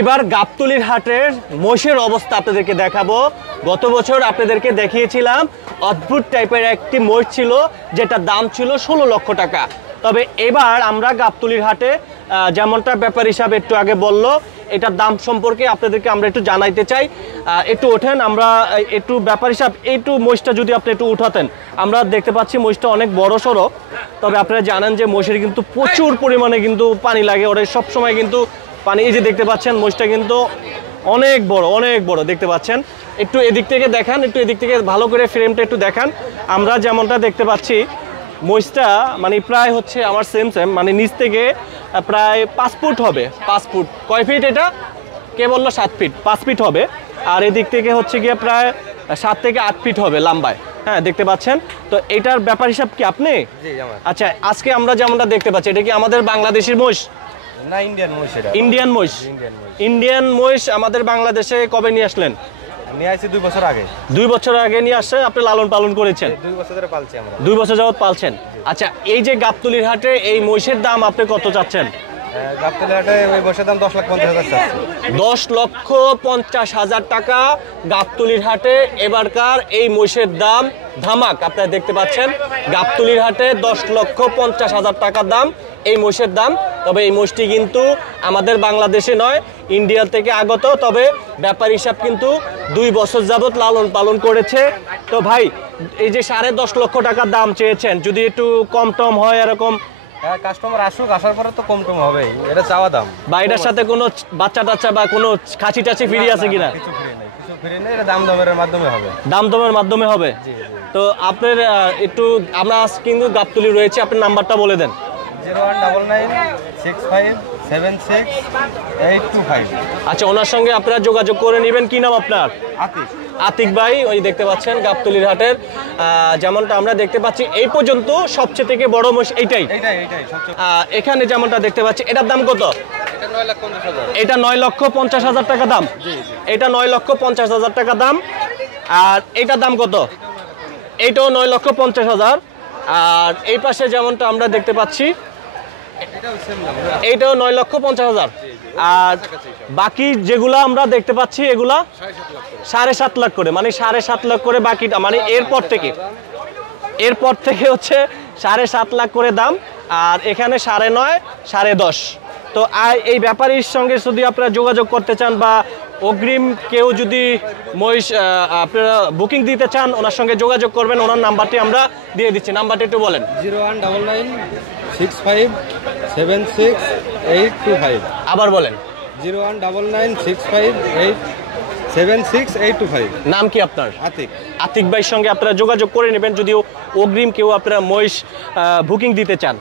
এবার গাবতলীর হাটের মহিষের অবস্থা আপনাদেরকে দেখাবো। গত বছর আপনাদেরকে দেখিয়েছিলাম অদ্ভুত টাইপের একটি মহিষ ছিল, যেটার দাম ছিল 16 লক্ষ টাকা। তবে এবার আমরা গাবতলীর হাটে যেমনটা ব্যাপার হিসাবে একটু আগে বললো, এটার দাম সম্পর্কে আপনাদেরকে আমরা একটু জানাইতে চাই। একটু ওঠেন, আমরা একটু ব্যাপার হিসাব একটু মহিষটা যদি আপনি একটু উঠাতেন। আমরা দেখতে পাচ্ছি মহিষটা অনেক বড় সড়ো, তবে আপনারা জানেন যে মহিষের কিন্তু প্রচুর পরিমাণে কিন্তু পানি লাগে, ওরা সবসময় কিন্তু পানি। এই যে দেখতে পাচ্ছেন মহিষটা কিন্তু অনেক বড় দেখতে পাচ্ছেন। একটু এদিক থেকে দেখান, একটু এদিক থেকে ভালো করে ফ্রেমটা একটু দেখান। আমরা যেমনটা দেখতে পাচ্ছি মহিষটা মানে প্রায় হচ্ছে আমার সেম মানে নিচ থেকে প্রায় 5 ফুট হবে। 5 ফুট কয় ফিট? এটা কে বললো 7 ফিট, 5 ফিট হবে। আর এদিক থেকে হচ্ছে গিয়ে প্রায় 7 থেকে 8 ফিট হবে লম্বায়। হ্যাঁ, দেখতে পাচ্ছেন। তো এটার ব্যাপার হিসাব কি আপনি? আচ্ছা, আজকে আমরা যেমনটা দেখতে পাচ্ছি, এটা কি আমাদের বাংলাদেশের মহিষ না ইন্ডিয়ান মহিষ? ইন্ডিয়ান মহিষ। ইন্ডিয়ান মহিষ আমাদের বাংলাদেশে কবে নিয়ে আসলেন? নিয়ে আসছি 2 বছর আগে। 2 বছর আগে নিয়ে আসছে, আপনি লালন পালন করেছেন? 2 বছর ধরে পালছি আমরা। 2 বছর যাবত পালছেন। আচ্ছা, এই যে গাবতলীর হাটে এই মহিষের দাম আপনি কত চাচ্ছেন? গাবতলীর হাটে ওই মহিষের দাম 10,50,000 চাচ্ছি। 10,50,000 টাকা গাবতলীর হাটে এবারকার এই মহিষের দাম ধামাক। আপনারা দেখতে পাচ্ছেন গাবতলীর হাটে 10,50,000 টাকার দাম এই মহিষের দাম। তবে এই মহিষটি কিন্তু আমাদের বাংলাদেশে নয়, ইন্ডিয়া থেকে আগত। তবে ব্যাপার হিসাব কিন্তু 2 বছর যাবত লালন পালন করেছে। তো ভাই, এই যে 10.5 লক্ষ টাকার দাম চেয়েছেন, যদি একটু কম টম হয় এরকম? হ্যাঁ, কাস্টমার আসুক, আসার পরে তো কম টম হবে, এটা চাওয়া দাম। বা এটার সাথে কোনো বাচ্চা টাচ্চা বা কোনো খাসি টাচি ফ্রি আছে কিনা? কিছু ফ্রি নেই, এটা দাম দমের মাধ্যমে হবে। দাম দমের মাধ্যমে হবে। তো আপনার একটু আমরা কিন্তু গাবতলী রয়েছে, আপনার নাম্বারটা বলে দেন। 019965768225। আচ্ছা, ওনার সঙ্গে আপনারা যোগাযোগ করে নেবেন। কি নাম আপনার? আতিক। আতিক ভাই। ওই দেখতে পাচ্ছেন গাবতলীর হাটের যেমনটা আমরা দেখতে পাচ্ছি এই পর্যন্ত সবচেয়ে থেকে বড় মহিষ এইটাই। এখানে যেমনটা দেখতে পাচ্ছি, এটার দাম কত? এটা 9,50,000 টাকা দাম। এটা 9,50,000 টাকা দাম। আর এটার দাম কত? এইটাও 9,50,000। আর এই পাশে যেমনটা আমরা দেখতে পাচ্ছি এইটাও 9,50,000। আর বাকি যেগুলা আমরা দেখতে পাচ্ছি এগুলা 7.5 লাখ করে, মানে 7.5 লাখ করে বাকিটা, মানে এরপর থেকে হচ্ছে 7.5 লাখ করে দাম। আর এখানে 9.5, 10.5। তো এই ব্যাপারীর সঙ্গে যদি আপনারা যোগাযোগ করতে চান বা অগ্রিম কেউ যদি মহিষ আপনারা বুকিং দিতে চান, ওনার সঙ্গে যোগাযোগ করবেন। ওনার নাম্বারটি আমরা দিয়ে দিচ্ছি। নাম্বারটি একটু বলেন। 019965768225। আবার বলেন। 019965768225। নাম কি আপনার? আতিক। আতিক ভাইয়ের সঙ্গে আপনারা যোগাযোগ করে নেবেন যদি অগ্রিম কেউ আপনারা মহিষ বুকিং দিতে চান।